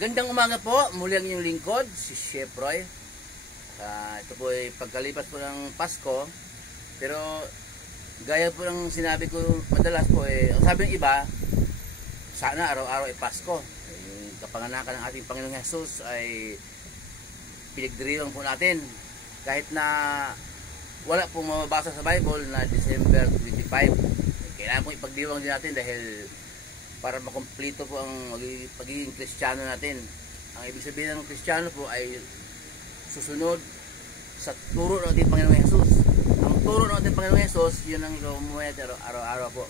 Gandang umaga po, muli ang inyong lingkod, si Chef Roy. Ito po ay pagkalipas po ng Pasko, pero gaya po ng sinabi ko madalas po, ang sabi ng iba, sana araw-araw ay Pasko. Yung kapanganakan ng ating Panginoong Jesus ay pinagdiriwang po natin. Kahit na wala pong mababasa sa Bible na December 25, kailangan pong ipagdiwang din natin dahil para makumpleto po ang pagiging Kristiyano natin. Ang ibig sabihin ng Kristiyano po ay susunod sa turo ng ating Panginoong Jesus. Ang turo ng ating Panginoong Jesus, yun ang umuwi natin araw-araw po.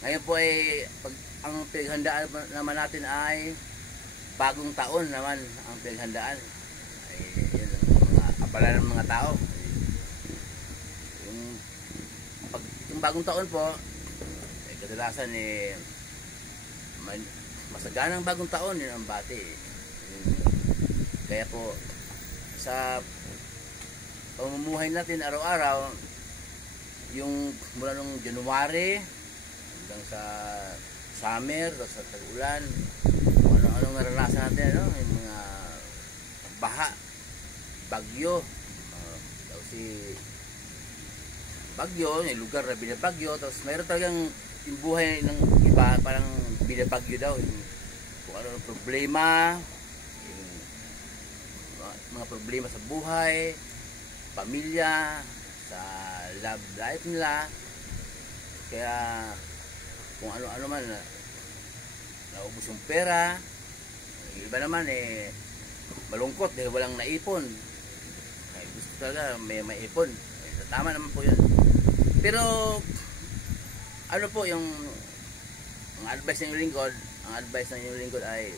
Ngayon po ay ang pinaghandaan naman natin ay bagong taon naman ang pinaghandaan. Ay yun ang mga abala ng mga tao. Yung bagong taon po ay kadalasan masaganang bagong taon, yun ang bati. Kaya po sa pamumuhay natin araw-araw, yung mula nung January hanggang sa summer, sa tag-ulan, kung ano-anong naranasan natin, yung mga baha, bagyo, bagyo, yung lugar na binabagyo, tapos mayroon talagang yung buhay ng iba parang binabagyo daw, yung kung ano ang problema, yung mga problema sa buhay, pamilya, sa love life nila. Kaya kung ano-ano man, naubos yung pera, yung iba naman malungkot dahil walang naipon. Ay, gusto talaga may ipon. Tama naman po yun. Pero ano po yung ang advice ng lingkod, ang advice ng lingkod ay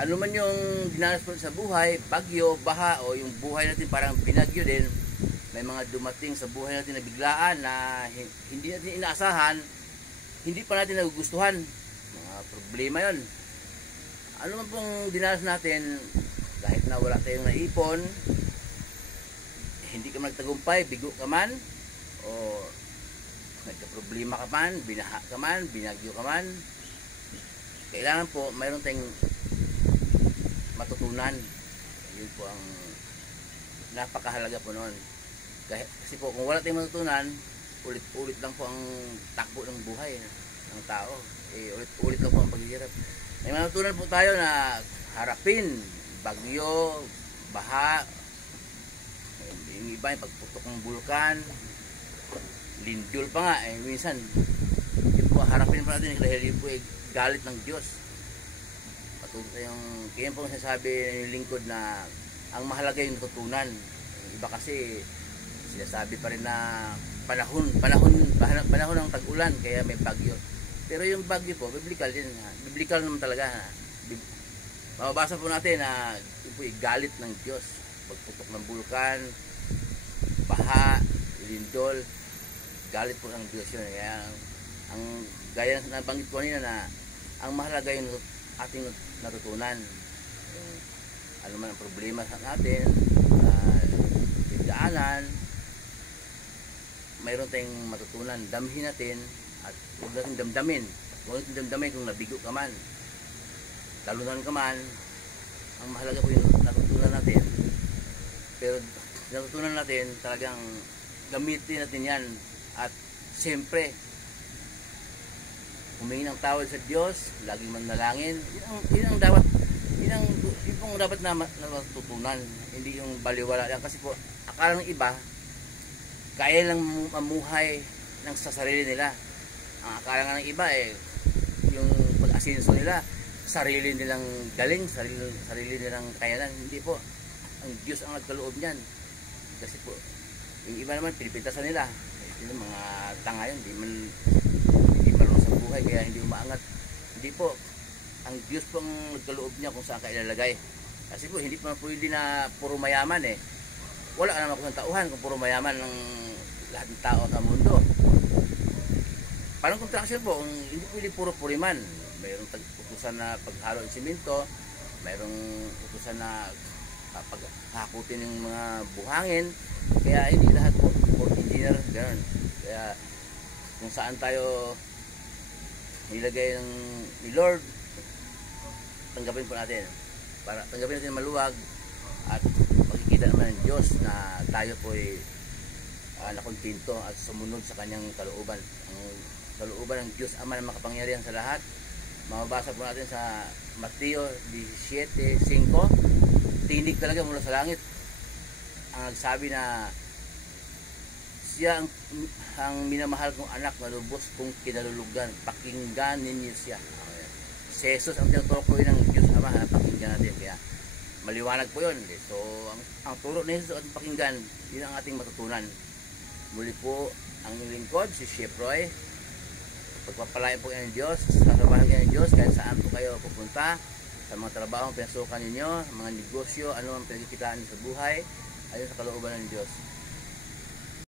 ano man yung dinanas po sa buhay, bagyo, baha, o yung buhay natin parang binagyo din, may mga dumating sa buhay natin na biglaan na hindi natin inaasahan, hindi pa natin nagugustuhan, mga problema yon. Ano man pong dinanas natin, kahit na wala tayong naipon, hindi ka nagtagumpay, bigo ka man, o nagka-problema ka man, binaha ka man, binagyo ka man, kailangan po mayroon tayong matutunan. Yun po ang napakahalaga po noon. Kasi po kung wala tayong matutunan, ulit-ulit lang po ang takbo ng buhay ng tao. Ulit-ulit lang po ang paghihirap. May matutunan po tayo na harapin bagyo, baha, yung iba yung pagputok ng bulkan, lindol pa nga, minsan yun po, harapin pa natin dahil yun po galit ng Diyos. Patuloy tayong, kaya po sinasabi ng lingkod na ang mahalaga yung natutunan. Yung iba kasi sinasabi pa rin na panahon ng tag-ulan kaya may bagyo. Pero yung bagyo po, biblical din, biblical naman talaga. Mababasa po natin na yun po galit ng Diyos, pagputok ng bulkan, baha, lindol, galit po ng Diyos yun. Kaya ang gaya na banggit ko kanina na ang mahalaga yung ating natutunan. Ano man ang problema sa natin, pagdaanan, mayroon tayong matutunan, damhin natin at huwag natin damdamin. Huwag natin damdamin kung nabigo ka man, talunan ka man. Ang mahalaga po yung natutunan natin. Pero natutunan natin talagang gamitin natin yan. At siyempre, humingi ng tawad sa Diyos, laging manalangin. Yun ang dapat na matutunan. Hindi yung baliwala lang. Kasi po, akala ng iba, kaya lang mamuhay ng sa sarili nila. Ang akala nga ng iba yung pag-asinso nila, sarili nilang galing, sarili nilang kayanan. Hindi po. Ang Diyos ang nagkaloob niyan. Kasi po, yung iba naman, pinipintasan nila. Yung mga tanga yun, hindi marunong sa buhay kaya hindi umaangat. Hindi po, ang Diyos pong nagkaloob niya kung saan ka ilalagay. Kasi po hindi pa pwede na puro mayaman wala ka naman kung tauhan kung puro mayaman ng lahat ng tao sa mundo. Parang construction po, hindi pwede puro puriman. Mayroong utusan na paghalo ng simento, mayroong utusan na paghakutin yung mga buhangin. Kaya hindi lahat po engineer, gano'n. Kaya kung saan tayo nilagay ni Lord, tanggapin po natin. Para tanggapin natin maluwag at makikita naman ng Diyos na tayo po ay nakontento at sumunod sa kanyang kalooban. Ang kalooban ng Diyos Ama na makapangyarihan sa lahat. Mababasa po natin sa Mateo 17:5. Tinig talaga mula sa langit ang nagsabi na siya ang minamahal kong anak na lubos kong kinalulugan. Pakinggan ninyo siya. Si Jesus ang tinutukoy ng Diyos Ama na pakinggan natin. Kaya maliwanag po yun. So ang turo ni Jesus at pakinggan, yun ang ating matutunan. Muli po ang lingkod, si Chef Roy. Pagpapalain po kayo ng Diyos, sasabahan kayo ng Diyos kahit saan po kayo pupunta, sa mga trabaho ang pinasukan ninyo, mga negosyo, ano ang pinagkikitaan sa buhay, ayon sa kalooban ng Diyos.